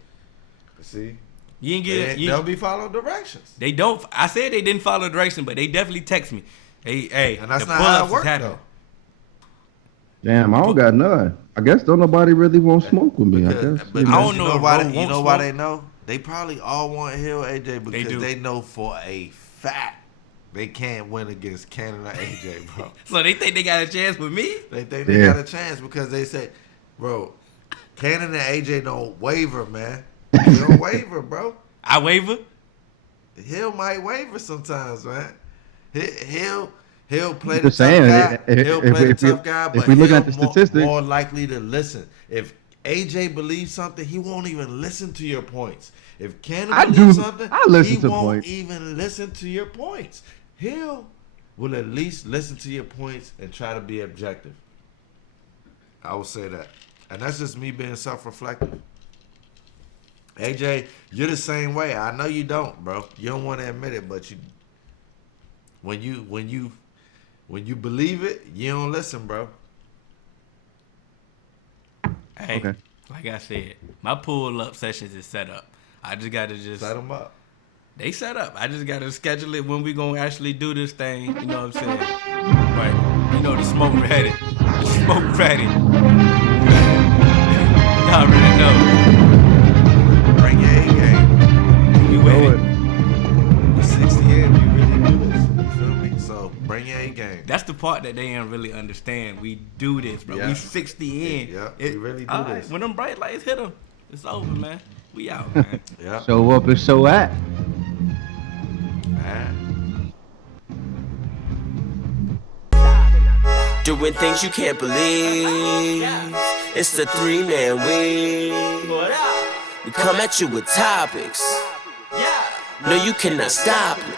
See? You ain't get it. They'll be following directions. They don't. I said they didn't follow directions, but they definitely text me. Hey, and that's not how it works, though. Damn, I don't got none. I guess don't nobody really want smoke with me. I guess. But I don't know why. You know why they know? They probably all want Hill AJ because they know for a fact they can't win against Cannon or AJ, bro. So they think they got a chance with me? They think they got a chance because they say, bro, Cannon and AJ don't waver, man. They don't waver, bro. I waver? Hill might waver sometimes, man. He'll play the tough guy. He'll play the tough guy, but if we look at the statistics, more likely to listen. If AJ believes something, he won't even listen to your points. If Cannon believes something, he won't even listen to your points. Hill will at least listen to your points and try to be objective. I will say that. And that's just me being self-reflective. AJ, you're the same way. I know you don't, bro. You don't want to admit it, but when you believe it, you don't listen, bro. Hey, like I said, my pull-up sessions is set up. I just got to set them up. They set up. I just got to schedule it when we going to actually do this thing. You know what I'm saying? Right. The smoke ready. The smoke ready. Y'all already know. Bring your A game. We waiting. We're 60 in. We really do this. You feel me? So bring your A game. That's the part that they didn't really understand. We do this, bro. We 60 in. Yeah, we really do this. When them bright lights hit them, It's over, man. We out, man. Yeah. Show up and show out. Doing things you can't believe. It's the 3-man week. We come at you with topics. No, you cannot stop it.